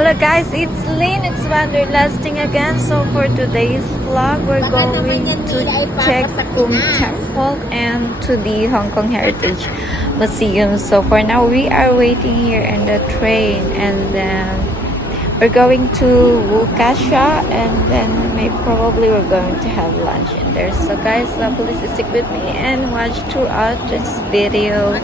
Hello guys, it's Lynn. It's Wanderlasting again. So for today's vlog, we're going to check Kung Temple and to the Hong Kong Heritage Museum. So for now, we are waiting here in the train, and then we're going to Wukasha, and then probably we're going to have lunch in there. So guys, please stick with me and watch throughout this video.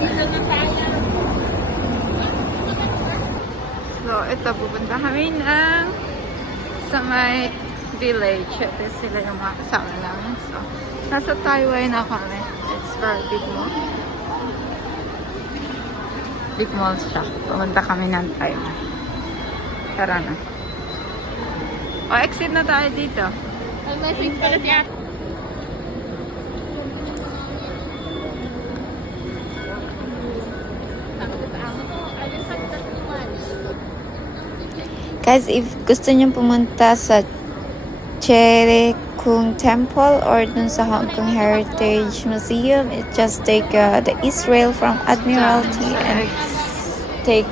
So, ito, pupunta kami ng sa may village. Ito sila yung mga kasama namin. So, nasa Taiwan na kami. It's very big mall. Big mall siya. Pumunta kami ng Taiwan. Tara na. O, exit na tayo dito. Ay, message pala siya. Guys, if gusto niyo pumunta sa Chere Kung Temple or dun sa Hong Kong Heritage Museum, it just take the East Rail from Admiralty and take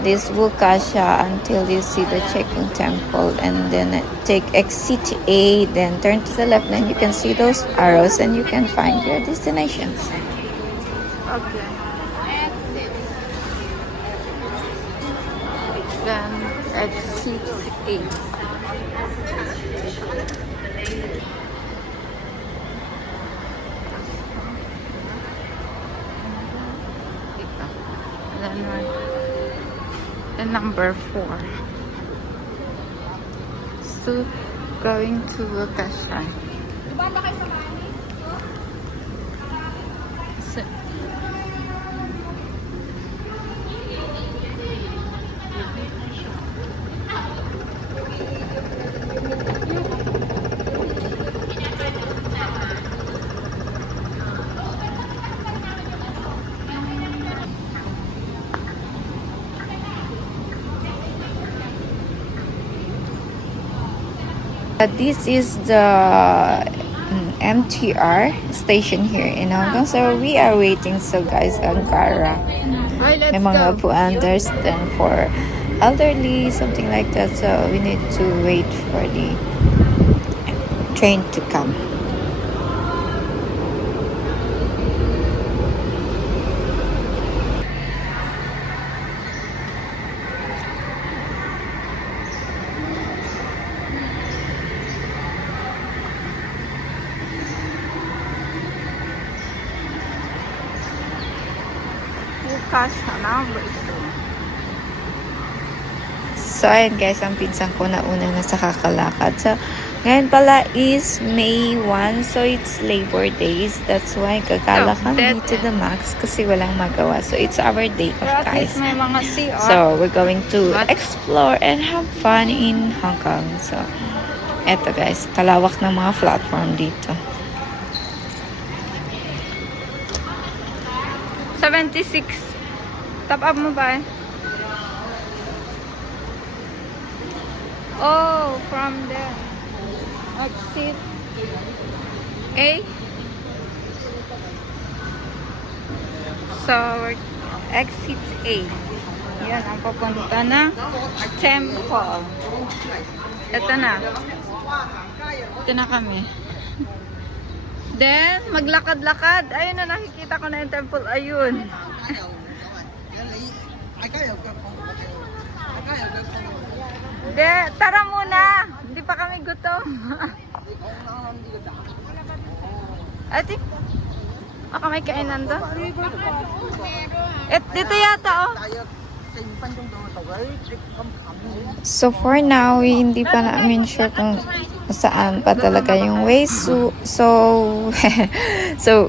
this Wukasha until you see the Che Kung Temple, and then take exit A, then turn to the left, then you can see those arrows and you can find your destinations. Okay. Then exit A. Then and number 4. So going to Wukasha. So, this is the MTR station here in Hong Kong. So we are waiting. So guys, Ankara. May mga upuan there's then for elderly, something like that. So we need to wait for the train to come. So, ayan guys, ang pinsan ko na unang nasa kakalakad. So, ngayon pala is May 1. So, it's Labor Days. That's why gagala kami to the max kasi walang magawa. So, it's our day off, guys. So, we're going to explore and have fun in Hong Kong. So, eto guys, kalawak ng mga platform dito. 76. Top up mo ba? Oh, from there. Exit A. So, exit A. Yan ang papunta na temple. Ito na. Ito na kami. Then, maglakad-lakad. Ayun na, nakikita ko na yung temple. Ayun. De, tara muna. Hindi pa kami gutom. Ati, baka may kainan doon. Dito yata, oh. So for now, hindi pa namin sure kung saan pa talaga yung way. So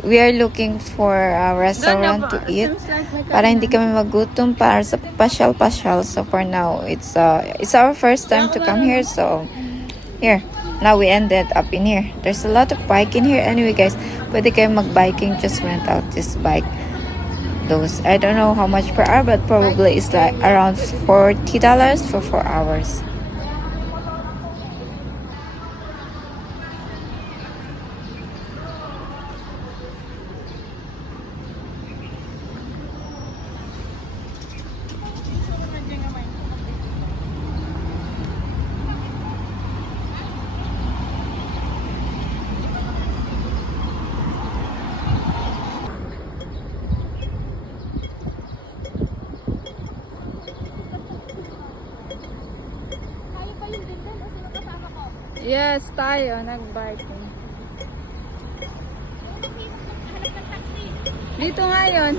we are looking for a restaurant to eat para hindi kami magutom para sa pasyal-pasyal. So for now, it's our first time to come here. So here, now we ended up in here. There's a lot of bike in here. Anyway guys, pwede kayo mag-biking. Just rent out this bike. Those, I don't know how much per hour, but probably it's like around $40 for 4 hours. Yes, tayo. Nag-biking. Dito nga yun.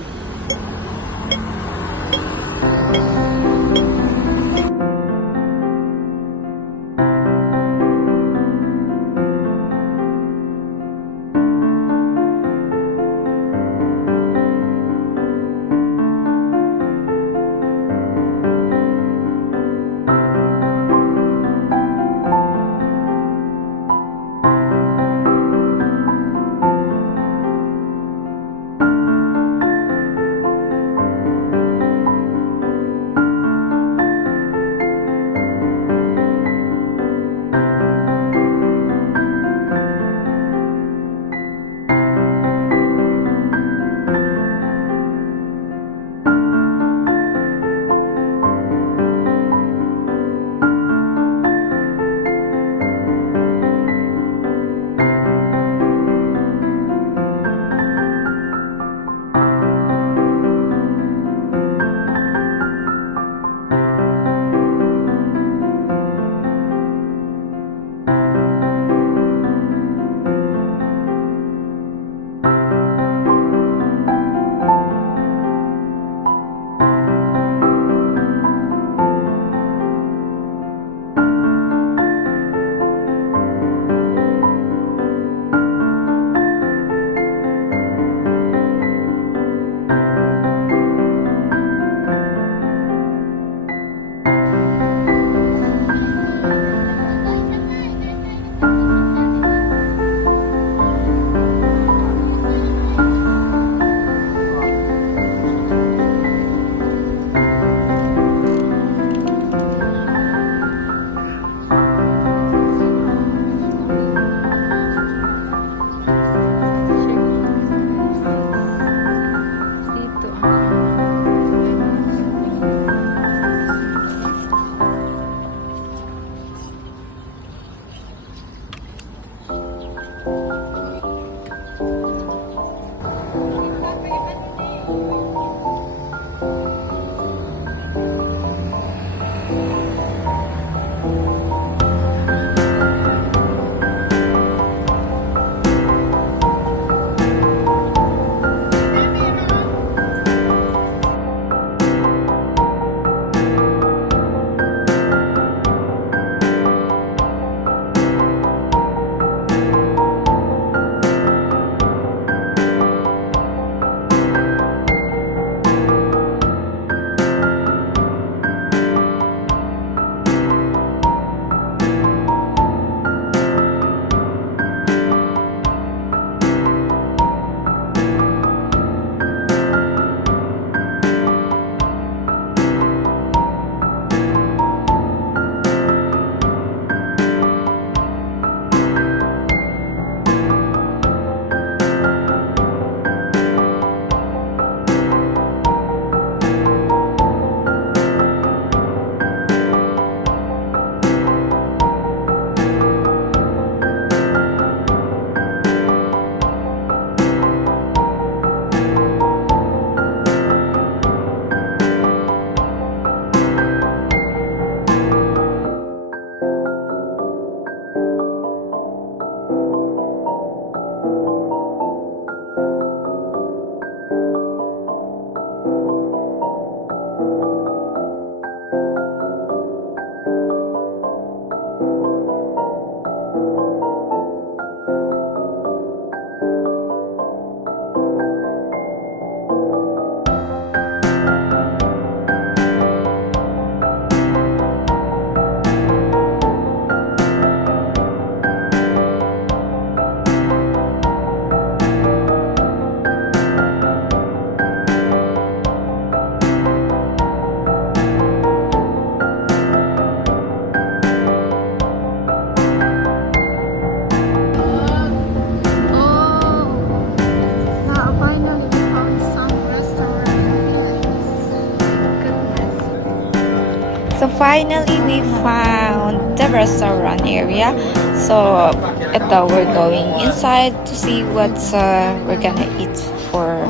So finally, we found the restaurant area. So ito, we're going inside to see what's we're gonna eat for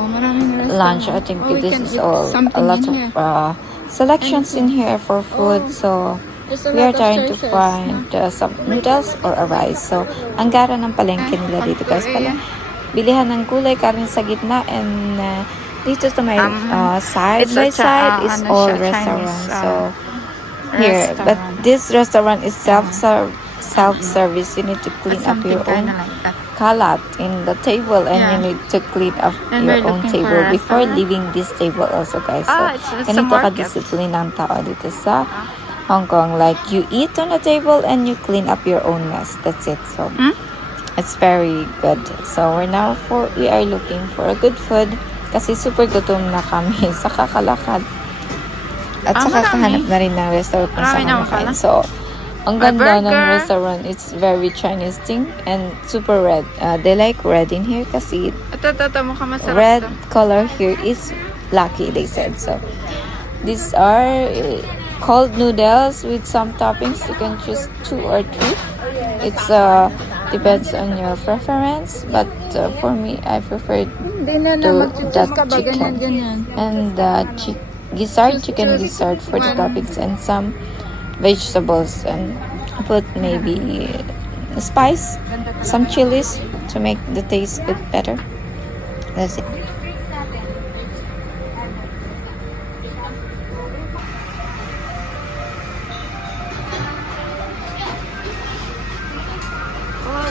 lunch. I think this is all a lot of selections in here for food. So we are trying to find some noodles or a rice. So, ang gara ng palengke nila dito guys pala. Bilihan ng gulay, kanin sa gitna, and dito to my side by side is all restaurant. So, here, but this restaurant is self-service. You need to clean up your own kalat in the table, and you need to clean up your own table before leaving this table also guys. So, ganito ka-discipline ng tao dito sa Hong Kong. Like, you eat on the table and you clean up your own mess. That's it. So, it's very good. So, we are looking for a good food kasi super gutom na kami sa kakalakad. At saka kahanap na rin ng restaurant kung saan kumakain. So, ang ganda ng restaurant. It's very Chinese thing and super red. They like red in here kasi red color here is lucky, they said. So, these are cold noodles with some toppings. You can choose 2 or 3. It's depends on your preference, but for me, I prefer that chicken and chicken gizzard for the toppings, and some vegetables, and put maybe spice, some chilies to make the taste bit better. That's it. Oh,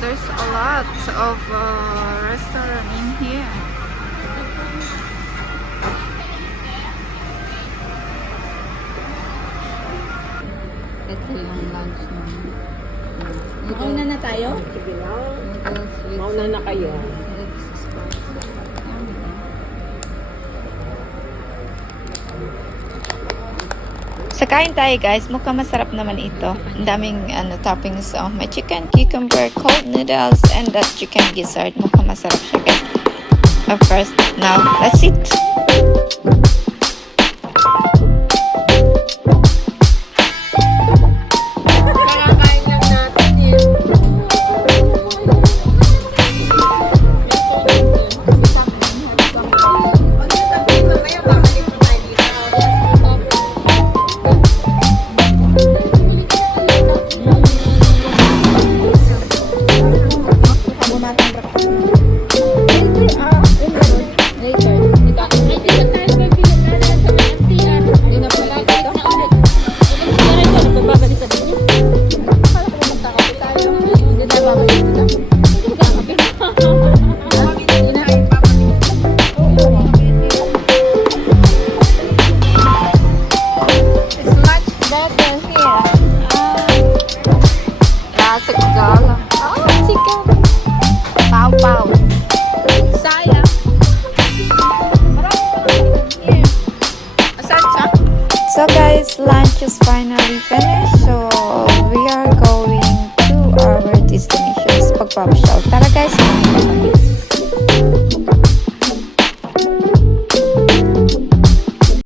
there's a lot of restaurant in here. Ito yung lunch namin. Mauna na tayo? Sige na. Noodles with Mauna na kayo. So, kain tayo guys. Mukhang masarap naman ito. Ang daming toppings. May chicken, cucumber, cold noodles, and that chicken gizzard. Mukhang masarap siya guys. Of course, now let's eat.